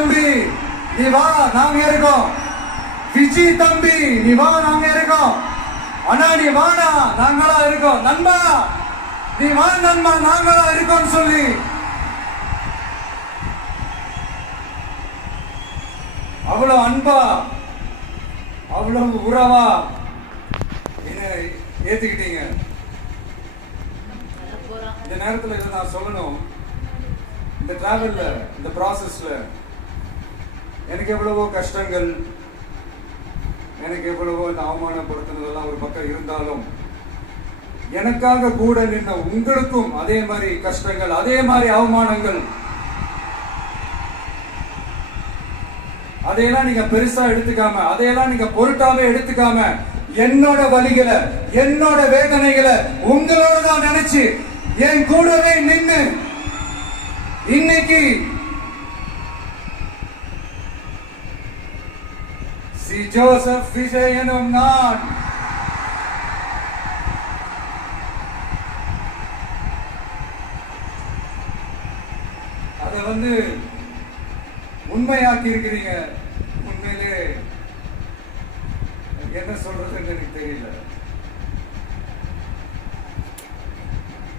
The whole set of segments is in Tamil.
தம்பி நீ வா, நாங்க இருக்கோம். விஜய் தம்பி நீ வா, நாங்க இருக்கோம். அண்ணா நீ வாடா, நாங்களா இருக்கோம். நண்பா நீ வா நண்பா, நாங்களா இருக்கோம் சொல்லி அவ்வளவு அன்பா அவ்வளவு உறவா என்ன ஏத்துக்கிட்டீங்க. இந்த நேரத்தில் இதை நான் சொல்லணும். இந்த டிராவல்ல, இந்த ப்ராசஸ்ல எனக்கு எவ்வளவோ கஷ்டங்கள், எனக்கு எவ்வளவோ இந்த அவமானப்படுத்தினதெல்லாம் ஒரு பக்கம் இருந்தாலும், எனக்காக கூட நின்ன உங்களுக்கும் அதே மாதிரி கஷ்டங்கள், அதே மாதிரி அவமானங்கள், அதையெல்லாம் நீங்க பெருசா எடுத்துக்காம, அதையெல்லாம் நீங்க பொருட்டாவே எடுத்துக்காம, என்னோட வலிகளை, என்னோட வேதனைகளை உங்களோட தான் நினைச்சு என் கூடவே நின்று இன்னைக்கு சி ஜோசப் விஜய் எனும் நான் அதை உண்மையாக்கி இருக்கிறீங்க. உண்மையிலே என்ன சொல்றதுன்னு எனக்கு தெரியல.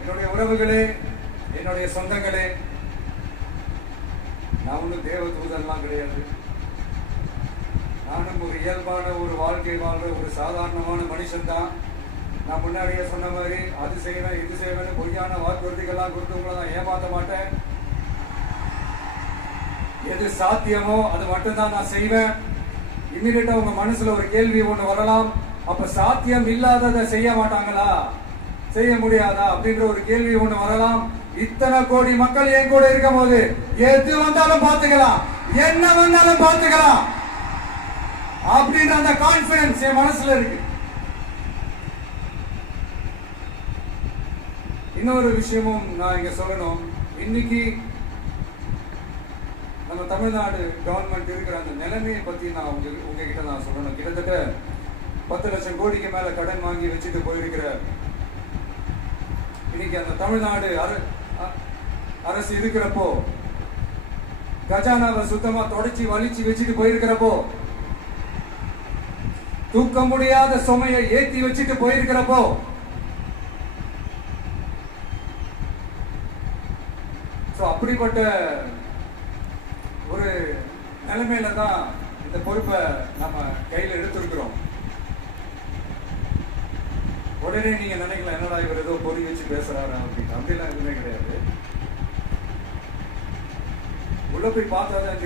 என்னுடைய உறவுகளே, என்னுடைய சொந்தங்களே, நான் ஒன்றும் தேவ தூதெல்லாம் கிடையாது. நானும் ஒரு இயல்பான ஒரு வாழ்க்கை வாழ்ற ஒரு சாதாரணமான மனுஷன் தான். நான் முன்னாடியே சொன்ன மாதிரி அது செய்வேன் இது செய்வேன் பொய்யான வாக்குறுதிகள்லாம் கொடுத்து உங்களை நான் ஏமாற்ற மாட்டேன். எது சாத்தியமோ அது மட்டும்தான் நான் செய்வேன். இம்மிடியா உங்க மனசுல ஒரு கேள்வி ஒண்ணு வரலாம், அப்ப சாத்தியம் இல்லாததை செய்ய மாட்டாங்களா, செய்ய முடியாதா அப்படின்ற ஒரு கேள்வி ஒண்ணு வரலாம். இத்தனை கோடி மக்கள் என் கூட இருக்கும் போது எது வந்தாலும் பார்த்துக்கலாம், என்ன வந்தாலும் பார்த்துக்கலாம் அப்படின்ற அந்த கான்பிடன்ஸ் என் மனசுல இருக்கு. இன்னொரு விஷயமும் நான் இங்க சொல்லணும். இன்னைக்கு நம்ம தமிழ்நாடு கவர்மெண்ட் இருக்கிற அந்த நிலைமையை பத்தி நான் உங்ககிட்ட நான் சொல்லணும். கிட்டத்தட்ட 10 லட்சம் கோடிக்கு மேல கடன் வாங்கி வச்சுட்டு போயிருக்கிற இன்னைக்கு அந்த தமிழ்நாடு அரசு இருக்கிறப்போ, கஜானாவை சுத்தமா தொடச்சி வலிச்சு வச்சுட்டு போயிருக்கிறப்போ, தூக்க முடியாத சுமையை ஏத்தி வச்சுட்டு போயிருக்கிறப்போ, அப்படிப்பட்ட ஒரு நிலைமையில தான் இந்த பொறுப்பை நம்ம கையில் எடுத்திருக்கிறோம். உடனே நீங்க நினைக்கலாம், என்னடா இவர் ஏதோ பொறி வச்சு பேசுறாரு அப்படின்னு. அப்படிலாம் எதுவுமே கிடையாது. உள்ள போய் பார்த்தா தான்